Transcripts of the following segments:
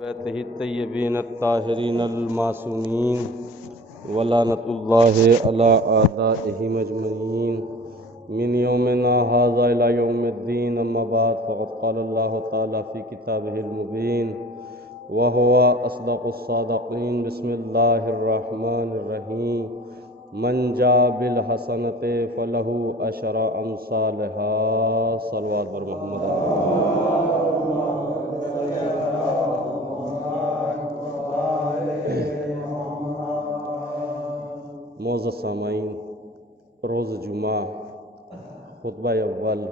بیتہ الطیبین الطاہرین المعصومین ولعنۃ اللہ علی اعدائہ اجمعین من یومنا ھذا الی یوم الدین اما بعد فقد قال اللہ تعالی فی کتابہ المبین وہو اصدق الصادقین بسم اللہ الرحمن الرحیم من جاء بالحسنۃ فلہ عشر امثالھا صلوات بر محمد معزز سامعین، روز جمعہ خطبہ اول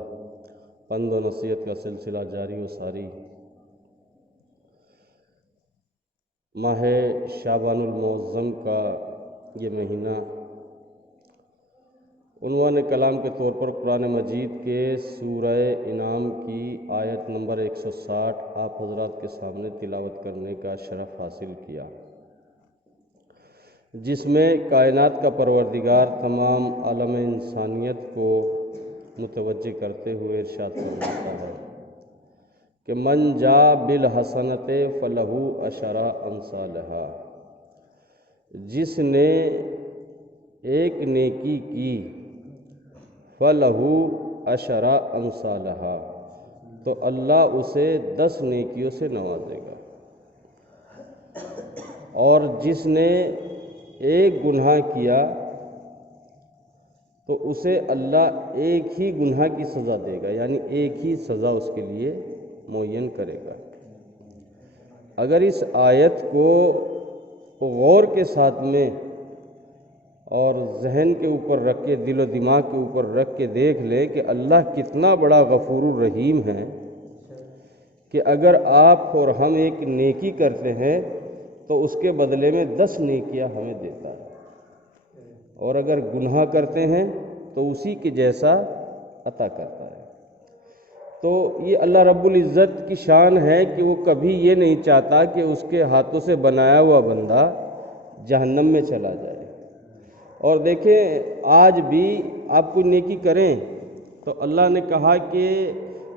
پند و نصیحت کا سلسلہ جاری و ساری۔ ماہ شعبان المعظم کا یہ مہینہ عنوان کلام کے طور پر قرآن مجید کے سورہ انعام کی آیت نمبر 160 آپ حضرات کے سامنے تلاوت کرنے کا شرف حاصل کیا، جس میں کائنات کا پروردگار تمام عالم انسانیت کو متوجہ کرتے ہوئے ارشاد فرماتا ہے کہ من جاء بالحسنۃ فلہ عشر امثالھا، جس نے ایک نیکی کی فلہ عشر امثالھا، تو اللہ اسے 10 نیکیوں سے نوازے گا، اور جس نے ایک گناہ کیا تو اسے اللہ ایک ہی گناہ کی سزا دے گا، یعنی ایک ہی سزا اس کے لیے معین کرے گا۔ اگر اس آیت کو غور کے ساتھ میں اور ذہن کے اوپر رکھ کے، دل و دماغ کے اوپر رکھ کے دیکھ لیں کہ اللہ کتنا بڑا غفور الرحیم ہے کہ اگر آپ اور ہم ایک نیکی کرتے ہیں تو اس کے بدلے میں 10 نیکیاں ہمیں دیتا ہے، اور اگر گناہ کرتے ہیں تو اسی کے جیسا عطا کرتا ہے۔ تو یہ اللہ رب العزت کی شان ہے کہ وہ کبھی یہ نہیں چاہتا کہ اس کے ہاتھوں سے بنایا ہوا بندہ جہنم میں چلا جائے۔ اور دیکھیں، آج بھی آپ کوئی نیکی کریں تو اللہ نے کہا کہ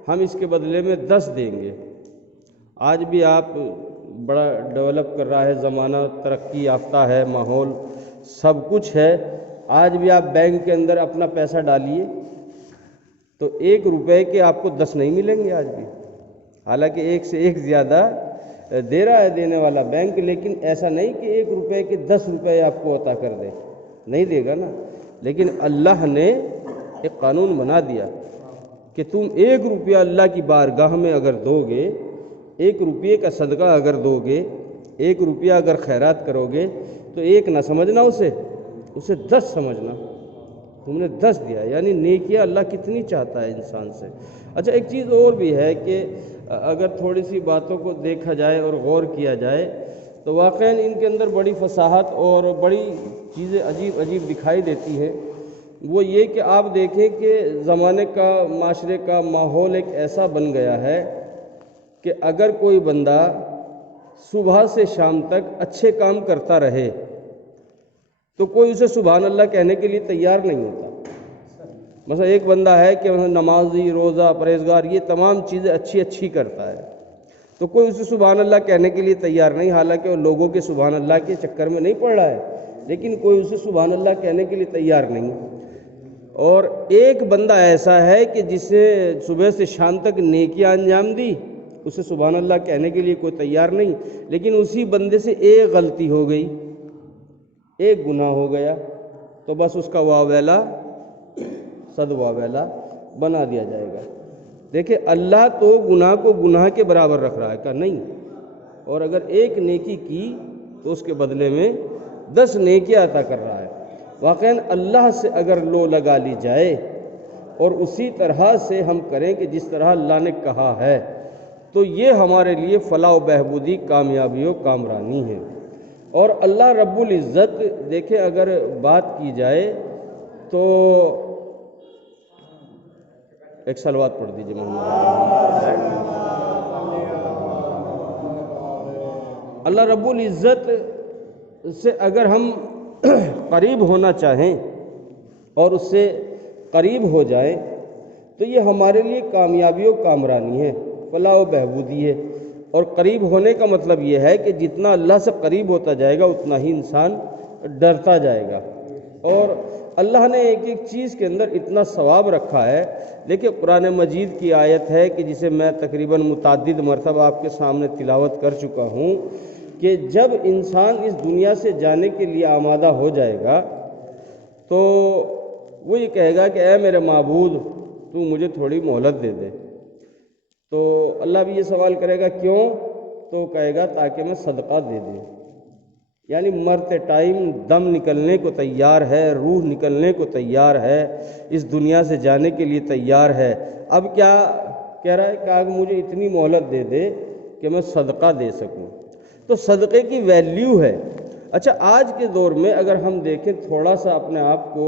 ہم اس کے بدلے میں 10 دیں گے۔ آج بھی آپ بڑا ڈیولپ کر رہا ہے زمانہ، ترقی یافتہ ہے ماحول، سب کچھ ہے، آج بھی آپ بینک کے اندر اپنا پیسہ ڈالیے تو 1 روپے کے آپ کو 10 نہیں ملیں گے آج بھی، حالانکہ 1 سے 1 زیادہ دے رہا ہے دینے والا بینک، لیکن ایسا نہیں کہ 1 روپے کے 10 روپے آپ کو عطا کر دے، نہیں دے گا نا۔ لیکن اللہ نے ایک قانون بنا دیا کہ تم 1 روپیہ اللہ کی بارگاہ میں اگر دو گے، 1 روپیے کا صدقہ اگر دو گے، 1 روپیہ اگر خیرات کرو گے تو 1 نہ سمجھنا، اسے 10 سمجھنا، تم نے 10 دیا، یعنی نیکیاں اللہ کتنی چاہتا ہے انسان سے۔ اچھا، ایک چیز اور بھی ہے کہ اگر تھوڑی سی باتوں کو دیکھا جائے اور غور کیا جائے تو واقعاً ان کے اندر بڑی فصاحت اور بڑی چیزیں عجیب عجیب دکھائی دیتی ہیں۔ وہ یہ کہ آپ دیکھیں کہ زمانے کا، معاشرے کا ماحول ایک ایسا بن گیا ہے کہ اگر کوئی بندہ صبح سے شام تک اچھے کام کرتا رہے تو کوئی اسے سبحان اللہ کہنے کے لیے تیار نہیں ہوتا۔ مثلا ایک بندہ ہے کہ نمازی، روزہ، پرہیزگار، یہ تمام چیزیں اچھی کرتا ہے، تو کوئی اسے سبحان اللہ کہنے کے لیے تیار نہیں، حالانکہ وہ لوگوں کے سبحان اللہ کے چکر میں نہیں پڑ رہا ہے، لیکن کوئی اسے سبحان اللہ کہنے کے لیے تیار نہیں۔ اور ایک بندہ ایسا ہے کہ جسے صبح سے شام تک نیکیاں انجام دی، اسے سبحان اللہ کہنے کے لیے کوئی تیار نہیں، لیکن اسی بندے سے ایک غلطی ہو گئی، ایک گناہ ہو گیا، تو بس اس کا واویلا صد واویلا بنا دیا جائے گا۔ دیکھیں، اللہ تو گناہ کو گناہ کے برابر رکھ رہا ہے کہ نہیں، اور اگر ایک نیکی کی تو اس کے بدلے میں 10 نیکیاں عطا کر رہا ہے۔ واقعاً اللہ سے اگر لو لگا لی جائے اور اسی طرح سے ہم کریں کہ جس طرح اللہ نے کہا ہے، تو یہ ہمارے لیے فلاح و بہبودی، کامیابی و کامرانی ہے۔ اور اللہ رب العزت، دیکھیں اگر بات کی جائے تو ایک صلوات پڑھ دیجیے محمد۔ اللہ رب العزت سے اگر ہم قریب ہونا چاہیں اور اس سے قریب ہو جائیں تو یہ ہمارے لیے کامیابی و کامرانی ہے، فلاح و بہبودی ہے۔ اور قریب ہونے کا مطلب یہ ہے کہ جتنا اللہ سے قریب ہوتا جائے گا اتنا ہی انسان ڈرتا جائے گا۔ اور اللہ نے ایک ایک چیز کے اندر اتنا ثواب رکھا ہے۔ دیکھیں قرآن مجید کی آیت ہے کہ جسے میں تقریباً متعدد مرتبہ آپ کے سامنے تلاوت کر چکا ہوں کہ جب انسان اس دنیا سے جانے کے لیے آمادہ ہو جائے گا تو وہ یہ کہے گا کہ اے میرے معبود تو مجھے تھوڑی مہلت دے دے۔ تو اللہ بھی یہ سوال کرے گا کیوں؟ تو کہے گا تاکہ میں صدقہ دے دوں۔ یعنی مرتے ٹائم دم نکلنے کو تیار ہے، روح نکلنے کو تیار ہے، اس دنیا سے جانے کے لیے تیار ہے۔ اب کیا کہہ رہا ہے کہ مجھے اتنی مہلت دے دے کہ میں صدقہ دے سکوں۔ تو صدقے کی ویلیو ہے۔ اچھا آج کے دور میں اگر ہم دیکھیں تھوڑا سا اپنے آپ کو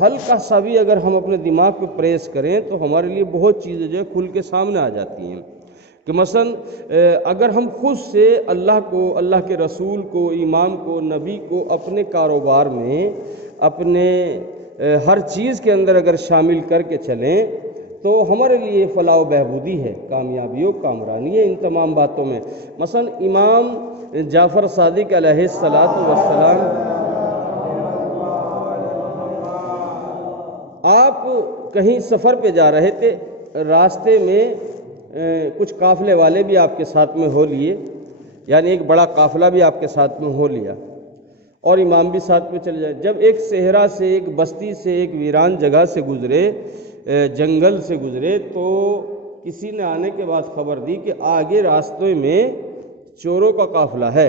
ہلکا سا بھی اگر ہم اپنے دماغ پہ پریس کریں تو ہمارے لیے بہت چیزیں جو ہے کھل کے سامنے آ جاتی ہیں کہ مثلا اگر ہم خود سے اللہ کو، اللہ کے رسول کو، امام کو، نبی کو اپنے کاروبار میں، اپنے ہر چیز کے اندر اگر شامل کر کے چلیں تو ہمارے لیے فلاح و بہبودی ہے، کامیابی و کامرانی ہے ان تمام باتوں میں۔ مثلا امام جعفر صادق علیہ السلام آپ کہیں سفر پہ جا رہے تھے، راستے میں کچھ قافلے والے بھی آپ کے ساتھ میں ہو لیے، یعنی ایک بڑا قافلہ بھی آپ کے ساتھ میں ہو لیا اور امام بھی ساتھ میں چلے جائے۔ جب ایک صحرا سے، ایک بستی سے، ایک ویران جگہ سے گزرے، جنگل سے گزرے، تو کسی نے آنے کے بعد خبر دی کہ آگے راستے میں چوروں کا قافلہ ہے،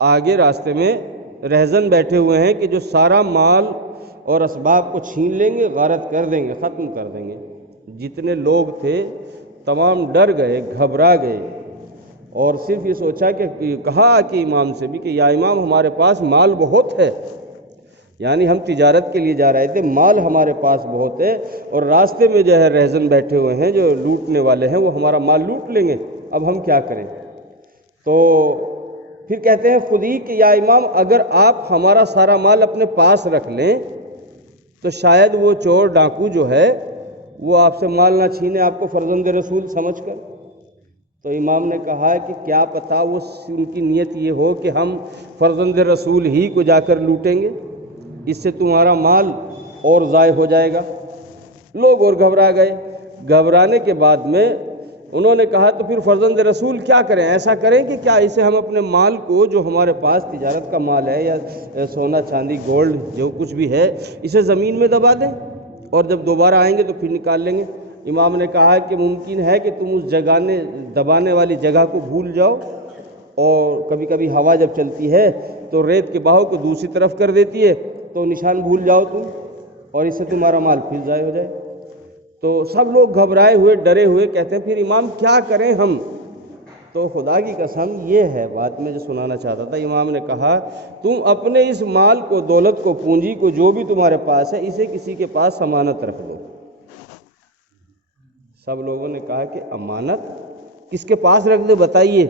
آگے راستے میں رہزن بیٹھے ہوئے ہیں کہ جو سارا مال اور اسباب کو چھین لیں گے، غارت کر دیں گے، ختم کر دیں گے۔ جتنے لوگ تھے تمام ڈر گئے، گھبرا گئے اور صرف یہ سوچا کہ کہا کہ امام سے بھی کہ یا امام ہمارے پاس مال بہت ہے، یعنی ہم تجارت کے لیے جا رہے تھے، مال ہمارے پاس بہت ہے اور راستے میں جو ہے رہزن بیٹھے ہوئے ہیں جو لوٹنے والے ہیں، وہ ہمارا مال لوٹ لیں گے، اب ہم کیا کریں؟ تو پھر کہتے ہیں خود ہی کہ یا امام اگر آپ ہمارا سارا مال اپنے پاس رکھ لیں تو شاید وہ چور ڈاکو جو ہے وہ آپ سے مال نہ چھینے آپ کو فرزند رسول سمجھ کر۔ تو امام نے کہا کہ کیا پتہ وہ ان کی نیت یہ ہو کہ ہم فرزند رسول ہی کو جا کر لوٹیں گے، اس سے تمہارا مال اور ضائع ہو جائے گا۔ لوگ اور گھبرا گئے۔ گھبرانے کے بعد میں انہوں نے کہا تو پھر فرزند رسول کیا کریں؟ ایسا کریں کہ کیا اسے ہم اپنے مال کو جو ہمارے پاس تجارت کا مال ہے یا سونا چاندی گولڈ جو کچھ بھی ہے اسے زمین میں دبا دیں اور جب دوبارہ آئیں گے تو پھر نکال لیں گے؟ امام نے کہا کہ ممکن ہے کہ تم اس دبانے والی جگہ کو بھول جاؤ، اور کبھی کبھی ہوا جب چلتی ہے تو ریت کے بہاؤ کو دوسری طرف کر دیتی ہے، تو نشان بھول جاؤ تم اور اس سے تمہارا مال پھر ضائع ہو جائے۔ تو سب لوگ گھبرائے ہوئے، ڈرے ہوئے کہتے ہیں پھر امام کیا کریں ہم؟ تو خدا کی قسم یہ ہے بات میں جو سنانا چاہتا تھا۔ امام نے کہا تم اپنے اس مال کو، دولت کو، پونجی کو، جو بھی تمہارے پاس ہے، اسے کسی کے پاس امانت رکھ دو۔ سب لوگوں نے کہا کہ امانت کس کے پاس رکھ دے بتائیے؟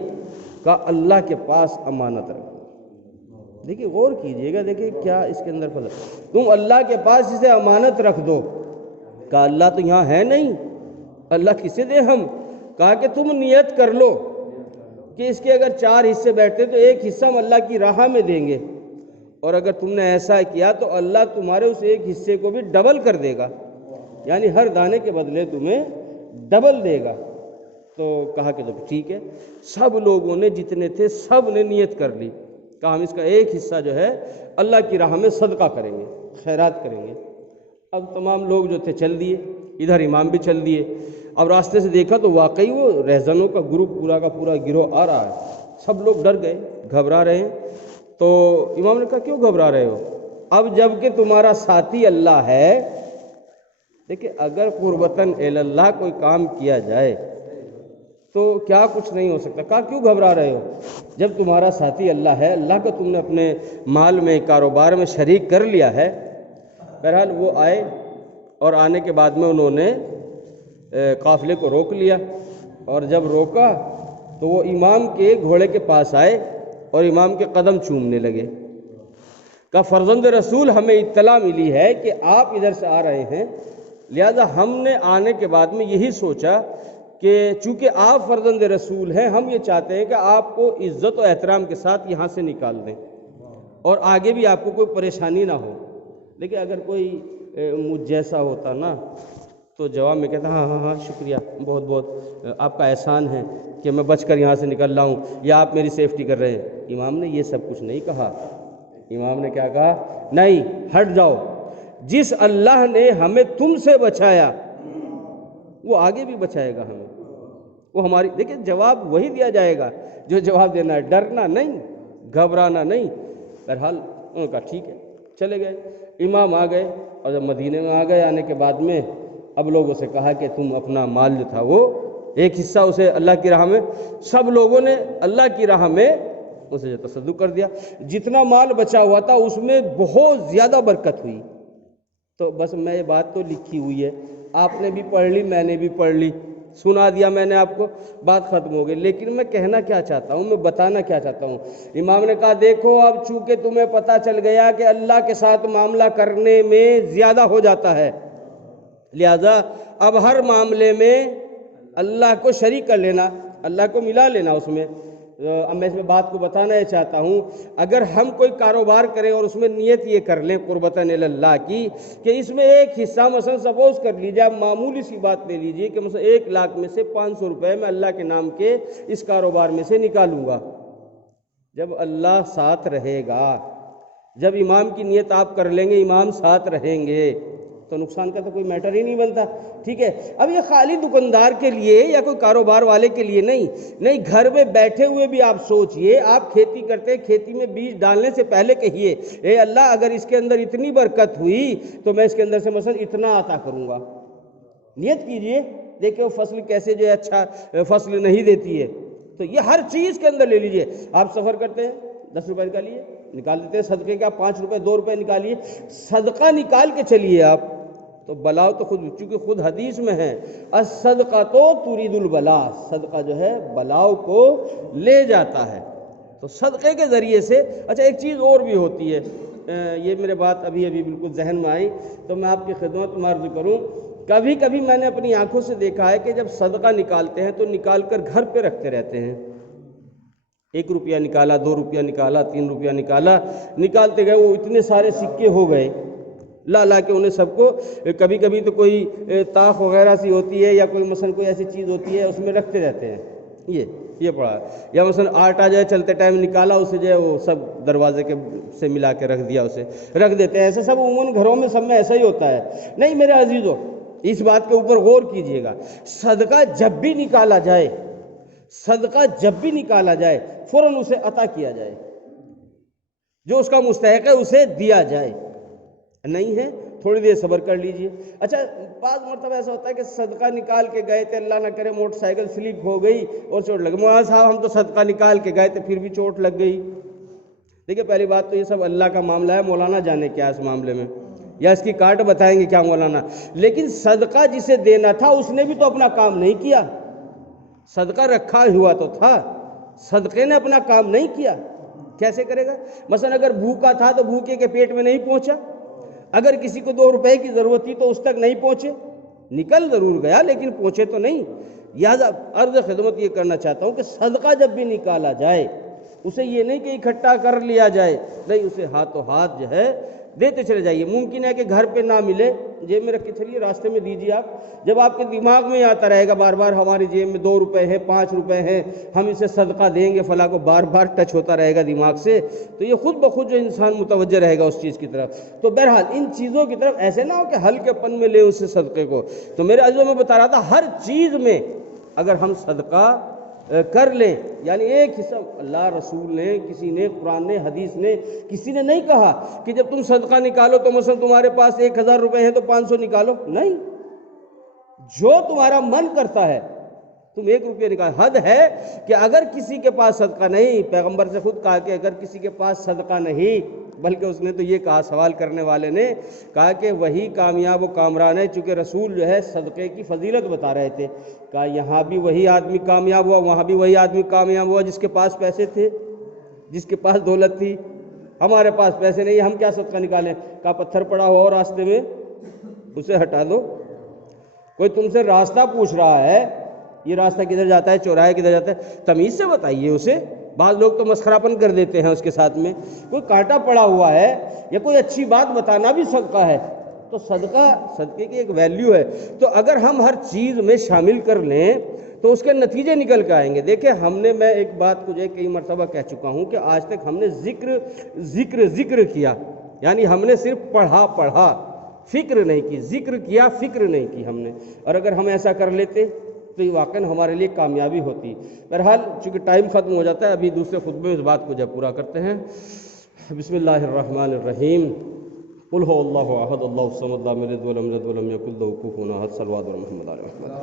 کہا اللہ کے پاس امانت رکھ دو۔ دیکھیے غور کیجئے گا، دیکھیے کیا اس کے اندر فضل، تم اللہ کے پاس اسے امانت رکھ دو۔ کہا اللہ تو یہاں ہے نہیں، اللہ کسے دے ہم؟ کہا کہ تم نیت کر لو کہ اس کے اگر 4 حصے بیٹھتے تو ایک حصہ ہم اللہ کی راہ میں دیں گے، اور اگر تم نے ایسا کیا تو اللہ تمہارے اس ایک حصے کو بھی ڈبل کر دے گا، یعنی ہر دانے کے بدلے تمہیں ڈبل دے گا۔ تو کہا کہ تو ٹھیک ہے۔ سب لوگوں نے جتنے تھے سب نے نیت کر لی، کہا ہم اس کا ایک حصہ جو ہے اللہ کی راہ میں صدقہ کریں گے، خیرات کریں گے۔ اب تمام لوگ جو تھے چل دیے، ادھر امام بھی چل دیے۔ اب راستے سے دیکھا تو واقعی وہ رہزنوں کا گروپ پورا کا پورا گروہ آ رہا ہے۔ سب لوگ ڈر گئے، گھبرا رہے ہیں۔ تو امام نے کہا کیوں گھبرا رہے ہو؟ اب جب کہ تمہارا ساتھی اللہ ہے، دیکھیں اگر قربتاً اللہ کوئی کام کیا جائے تو کیا کچھ نہیں ہو سکتا۔ کہا کیوں گھبرا رہے ہو؟ جب تمہارا ساتھی اللہ ہے، اللہ کو تم نے اپنے مال میں، کاروبار میں شریک کر لیا ہے۔ بہرحال وہ آئے اور آنے کے بعد میں انہوں نے قافلے کو روک لیا، اور جب روکا تو وہ امام کے گھوڑے کے پاس آئے اور امام کے قدم چومنے لگے۔ کہا فرزند رسول ہمیں اطلاع ملی ہے کہ آپ ادھر سے آ رہے ہیں، لہذا ہم نے آنے کے بعد میں یہی سوچا کہ چونکہ آپ فرزند رسول ہیں، ہم یہ چاہتے ہیں کہ آپ کو عزت و احترام کے ساتھ یہاں سے نکال دیں اور آگے بھی آپ کو کوئی پریشانی نہ ہو۔ لیکن اگر کوئی مجھ جیسا ہوتا نا تو جواب میں کہتا ہاں ہاں ہاں شکریہ، بہت بہت آپ کا احسان ہے کہ میں بچ کر یہاں سے نکل رہا ہوں، یا آپ میری سیفٹی کر رہے ہیں۔ امام نے یہ سب کچھ نہیں کہا۔ امام نے کیا کہا؟ نہیں، ہٹ جاؤ، جس اللہ نے ہمیں تم سے بچایا وہ آگے بھی بچائے گا ہمیں۔ وہ ہماری دیکھیں جواب وہی دیا جائے گا جو جواب دینا ہے، ڈرنا نہیں، گھبرانا نہیں۔ بہرحال انہوں نے کہا ٹھیک ہے، چلے گئے۔ امام آ گئے، اور جب مدینے میں آ گئے، آنے کے بعد میں اب لوگوں سے کہا کہ تم اپنا مال جو تھا وہ ایک حصہ اسے اللہ کی راہ میں، سب لوگوں نے اللہ کی راہ میں اسے تصدق کر دیا۔ جتنا مال بچا ہوا تھا اس میں بہت زیادہ برکت ہوئی۔ تو بس میں یہ بات تو لکھی ہوئی ہے، آپ نے بھی پڑھ لی، میں نے بھی پڑھ لی، سنا دیا میں نے آپ کو، بات ختم ہو گئی۔ لیکن میں کہنا کیا چاہتا ہوں، میں بتانا کیا چاہتا ہوں؟ امام نے کہا دیکھو اب چونکہ تمہیں پتہ چل گیا کہ اللہ کے ساتھ معاملہ کرنے میں زیادہ ہو جاتا ہے، لہذا اب ہر معاملے میں اللہ کو شریک کر لینا، اللہ کو ملا لینا اس میں۔ اب میں اس میں بات کو بتانا یہ چاہتا ہوں، اگر ہم کوئی کاروبار کریں اور اس میں نیت یہ کر لیں قربتاً اللہ کی کہ اس میں ایک حصہ مثلا سپوز کر لیجیے، آپ معمولی سی بات لے لیجیے کہ مثلا 1 لاکھ میں سے 500 روپے میں اللہ کے نام کے اس کاروبار میں سے نکالوں گا۔ جب اللہ ساتھ رہے گا، جب امام کی نیت آپ کر لیں گے، امام ساتھ رہیں گے، تو نقصان کا تو کوئی میٹر ہی نہیں بنتا، ٹھیک ہے۔ اب یہ خالی دکاندار کے لیے یا کوئی کاروبار والے کے لیے نہیں، گھر میں بیٹھے ہوئے بھی آپ سوچئے، آپ کھیتی کرتے ہیں، کھیتی میں بیج ڈالنے سے پہلے کہیے اے اللہ اگر اس کے اندر اتنی برکت ہوئی تو میں اس کے اندر سے مثلا اتنا عطا کروں گا، نیت کیجئے، دیکھیں وہ فصل کیسے جو ہے اچھا فصل نہیں دیتی ہے۔ تو یہ ہر چیز کے اندر لے لیجئے، آپ سفر کرتے ہیں 10 روپے نکالیے، نکال دیتے ہیں صدقے کے، آپ 5 روپے 2 روپے نکالیے، صدقہ نکال کے چلیے آپ، تو بلاؤ تو خود، چونکہ خود حدیث میں ہے الصدقہ تو ترید البلا، صدقہ جو ہے بلاؤ کو لے جاتا ہے۔ تو صدقے کے ذریعے سے اچھا ایک چیز اور بھی ہوتی ہے، یہ میرے بات ابھی بالکل ذہن میں آئی تو میں آپ کی خدمت میں عرض کروں، کبھی کبھی میں نے اپنی آنکھوں سے دیکھا ہے کہ جب صدقہ نکالتے ہیں تو نکال کر گھر پہ رکھتے رہتے ہیں، 1 روپیہ نکالا، 2 روپیہ نکالا، 3 روپیہ نکالا، نکالتے گئے، وہ اتنے سارے سکے ہو گئے، لا کے انہیں سب کو، کبھی کبھی تو کوئی طاق وغیرہ سی ہوتی ہے یا کوئی مثلا کوئی ایسی چیز ہوتی ہے اس میں رکھتے رہتے ہیں، یہ پڑا، یا مثلا آٹا جو ہے چلتے ٹائم نکالا، اسے جو ہے وہ سب دروازے کے سے ملا کے رکھ دیا، اسے رکھ دیتے ہیں، ایسا سب عموماً گھروں میں سب میں ایسا ہی ہوتا ہے۔ نہیں میرے عزیزو، اس بات کے اوپر غور کیجئے گا، صدقہ جب بھی نکالا جائے، صدقہ جب بھی نکالا جائے فوراً اسے عطا کیا جائے، جو اس کا مستحق ہے اسے دیا جائے، نہیں ہے تھوڑی دیر صبر کر لیجئے۔ اچھا بعض مرتبہ ایسا ہوتا ہے کہ صدقہ نکال کے گئے تھے، اللہ نہ کرے موٹر سائیکل سلپ ہو گئی اور چوٹ لگ گئی، مولانا صاحب ہم تو صدقہ نکال کے گئے تھے پھر بھی چوٹ لگ گئی۔ دیکھیں پہلی بات تو یہ سب اللہ کا معاملہ ہے، مولانا جانے کیا اس معاملے میں، یا اس کی کاٹ بتائیں گے کیا مولانا، لیکن صدقہ جسے دینا تھا اس نے بھی تو اپنا کام نہیں کیا، صدقہ رکھا ہوا تو تھا، صدقے نے اپنا کام نہیں کیا، کیسے کرے گا؟ مثلا اگر بھوکا تھا تو بھوکے کے پیٹ میں نہیں پہنچا، اگر کسی کو 2 روپے کی ضرورت تھی تو اس تک نہیں پہنچے، نکل ضرور گیا لیکن پہنچے تو نہیں۔ لہٰذا عرض خدمت یہ کرنا چاہتا ہوں کہ صدقہ جب بھی نکالا جائے اسے یہ نہیں کہ اکٹھا کر لیا جائے، نہیں، اسے ہاتھوں ہاتھ جو ہے دیتے چلے جائیے۔ ممکن ہے کہ گھر پہ نہ ملے، جیب میں رکھ کے چلیے، راستے میں دیجیے آپ، جب آپ کے دماغ میں آتا رہے گا بار بار ہماری جیب میں 2 روپے ہیں، 5 روپے ہیں، ہم اسے صدقہ دیں گے فلاں کو، بار بار ٹچ ہوتا رہے گا دماغ سے، تو یہ خود بخود جو انسان متوجہ رہے گا اس چیز کی طرف۔ تو بہرحال ان چیزوں کی طرف ایسے نہ ہو کہ ہلکے پن میں لے اس سے صدقے کو۔ تو میرے عزیزوں میں بتا رہا تھا ہر چیز میں اگر ہم صدقہ کر لیں، یعنی ایک حصہ، اللہ رسول نے، کسی نے، قرآن نے، حدیث نے، کسی نے نہیں کہا کہ جب تم صدقہ نکالو تو مثلا تمہارے پاس 1000 روپے ہیں تو 500 نکالو، نہیں، جو تمہارا من کرتا ہے تم 1 روپیہ نکال۔ حد ہے کہ اگر کسی کے پاس صدقہ نہیں، پیغمبر سے خود کہا کہ اگر کسی کے پاس صدقہ نہیں، بلکہ اس نے تو یہ کہا، سوال کرنے والے نے کہا کہ وہی کامیاب و کامران ہے، چونکہ رسول جو ہے صدقے کی فضیلت بتا رہے تھے، کہا یہاں بھی وہی آدمی کامیاب ہوا، وہاں بھی وہی آدمی کامیاب ہوا جس کے پاس پیسے تھے، جس کے پاس دولت تھی۔ ہمارے پاس پیسے نہیں، ہم کیا صدقہ نکالیں؟ کہا پتھر پڑا ہوا اور راستے میں اسے ہٹا دو۔ کوئی تم سے راستہ پوچھ رہا ہے یہ راستہ کدھر جاتا ہے، چوراہے کدھر جاتا ہے، تمیز سے بتائیے اسے۔ بعض لوگ تو مسخراپن کر دیتے ہیں اس کے ساتھ میں، کوئی کانٹا پڑا ہوا ہے یا کوئی اچھی بات بتانا بھی صدقہ ہے، تو صدقے کی ایک ویلیو ہے، تو اگر ہم ہر چیز میں شامل کر لیں تو اس کے نتیجے نکل کے آئیں گے۔ دیکھیں میں ایک بات تجھے کئی مرتبہ کہہ چکا ہوں کہ آج تک ہم نے ذکر کیا، یعنی ہم نے صرف پڑھا، فکر نہیں کی، ذکر کیا، فکر نہیں کی ہم نے، اور اگر ہم ایسا کر لیتے تو یہ واقعاً ہمارے لیے کامیابی ہوتی۔ بہرحال چونکہ ٹائم ختم ہو جاتا ہے، ابھی دوسرے خطبے میں اس بات کو جب پورا کرتے ہیں۔ بسم اللہ الرحمن الرحیم، قل هو اللہ احد اللہ الصمد لم یلد ولم یولد ولم یکن له کفوا احد، صلوات محمد علیہ وسلم۔